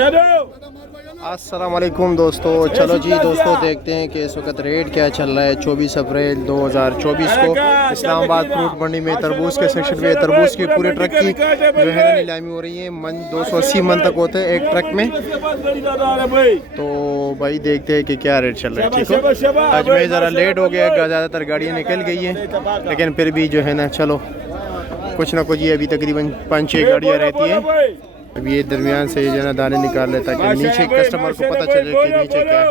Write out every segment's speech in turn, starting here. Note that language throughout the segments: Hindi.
अस्सलाम वालेकुम दोस्तों। चलो जी दोस्तों, देखते हैं कि इस वक्त रेट क्या चल रहा है। 24 अप्रैल 2024 को इस्लामाबाद फ्रूट मंडी में तरबूज के सेक्शन में तरबूज की पूरे ट्रक की जो है नीलामी हो रही है। मन 280 मन तक होते हैं एक ट्रक में। तो भाई देखते हैं कि क्या रेट चल रहा है। ठीक है, आज मैं ज़रा लेट हो गया, ज़्यादातर गाड़ियाँ निकल गई हैं, लेकिन फिर भी जो है ना, चलो कुछ ना कुछ ये अभी तकरीबन 5-6 गाड़ियाँ रहती हैं। अभी ये दरमियान से जो है ना दाने निकाल लेता है कि नीचे कस्टमर को पता चले कि नीचे क्या है।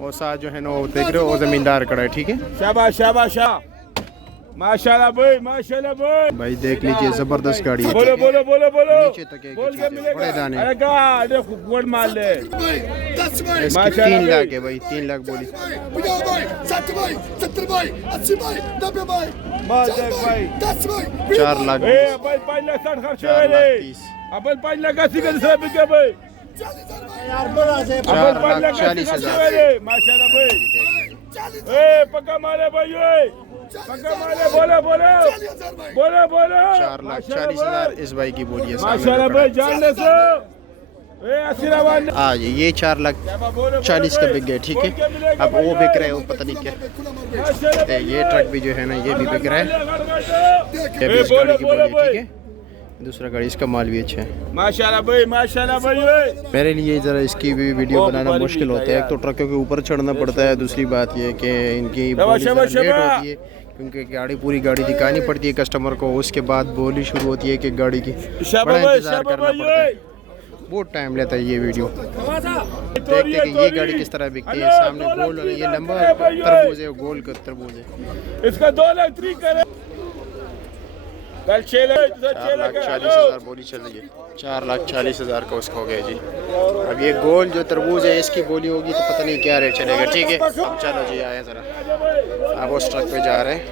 और साथ जो है ना वो देख रहे हो, वो ज़मींदार खड़ा है। ठीक है, शाबाश शाबाश माशाल्लाह भाई, माशाल्लाह भाई। भाई देख लीजिए, जबरदस्त गाड़ी है। बोलो बोलो बोलो बोलो, नीचे तक एक बड़े दाने। अरे का देखो गोड़ मार ले। इसकी 3 लाख है भाई, 3 लाख बोली। 4 लाख 5 लाख 60 खर्च है। अपन 5 लाख 80 का दूसरा बिका भाई। 4 लाख 40,000 माशाल्लाह भाई। पक्का मारे भाई, पक्का मारे। बोलो बोलो बोलो बोलो। 4 लाख 40,000 इस भाई की बोली है। माशाल्लाह भाई, जान ले सो। आज ये 4 लाख 40 का बिक गया। ठीक है, अब वो बिक रहा है, वो पता नहीं क्या। ये ट्रक भी जो है ना, ये भी बिक रहा है। ये भी इस गाड़ी की बोली है। ठीक है, दूसरा गाड़ी, इसका माल भी अच्छा है। माशाल्लाह भाई, माशाल्लाह भाई। मेरे लिए ज़रा इसकी भी वीडियो बनाना मुश्किल होता है। एक तो ट्रकों के ऊपर चढ़ना पड़ता है, दूसरी बात ये कि इनकी बोली ज़रा लेट होती है, क्योंकि गाड़ी पूरी गाड़ी दिखानी पड़ती है कस्टमर को। उसके बाद बोली शुरू होती है कि गाड़ी की बड़ा इंतज़ार करना पड़ता है, बहुत टाइम लेता है ये वीडियो। देखते हैं कि ये गाड़ी किस तरह बिकती है। सामने गोल, ये लंबा तरबूज है, गोल का तरबूज है। इसका 2 लाख 3 करे। कल 6 लाख 40,000 बोली चल रही है। 4 लाख 40,000 का उसका हो गया जी। अब ये गोल जो तरबूज है, इसकी बोली होगी तो पता नहीं क्या रेट चलेगा। ठीक है, अब चलो जी आए ज़रा, अब उस ट्रक पे जा रहे हैं।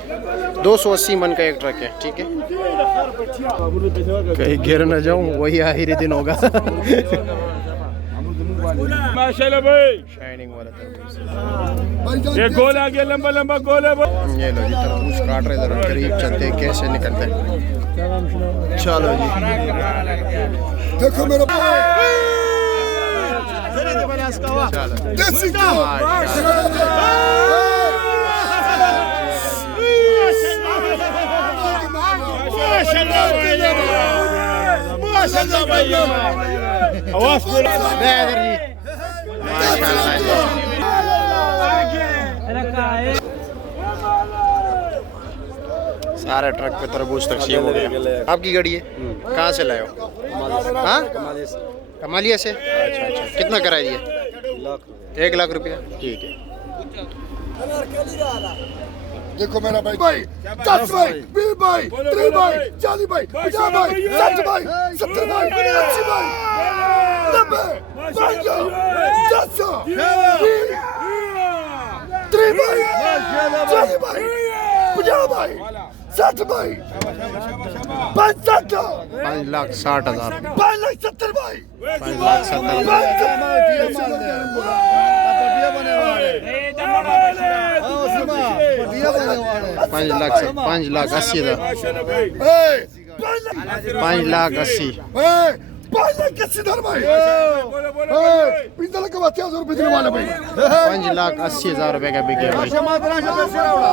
280 मन का एक ट्रक है। ठीक है, कहीं गिर न जाऊँ, वही आखिरी दिन होगा। माशाल्लाह भाई, शाइनिंग वाला तरबूज। ये गोल आ गया, लंबा लंबा गोल है। ये लो जी, तरबूज काट रहे, ज़रा करीब चलते हैं कैसे निकलते हैं। चलो जी, देखो मेरा सारे ट्रक पे तरबूज तकसीम हो गया। आपकी गाड़ी है, कहाँ से लाए हो? हाँ, कमालिया से। अच्छा अच्छा, कितना किराया दिया? 1 लाख रुपया। ठीक है, देखो मेरा भाई, 10 भाई, 20 भाई, 30 भाई, 40 भाई, 50 भाई, 60 भाई, 70 भाई, 80 भाई, 90 भाई, 10 30 भाई, 40 भाई, 50 भाई, 60 भाई, 65 5 लाख 60,000। 5 लाख 70 भाई, 5 लाख 70,000। 5 लाख 80,000। 5 लाख 80। 5 लाख 80,000 भाई। 5 लाख का 80,000 रुपये देने वाला भाई। 5 लाख 80,000 रुपये का बिक गया भाई।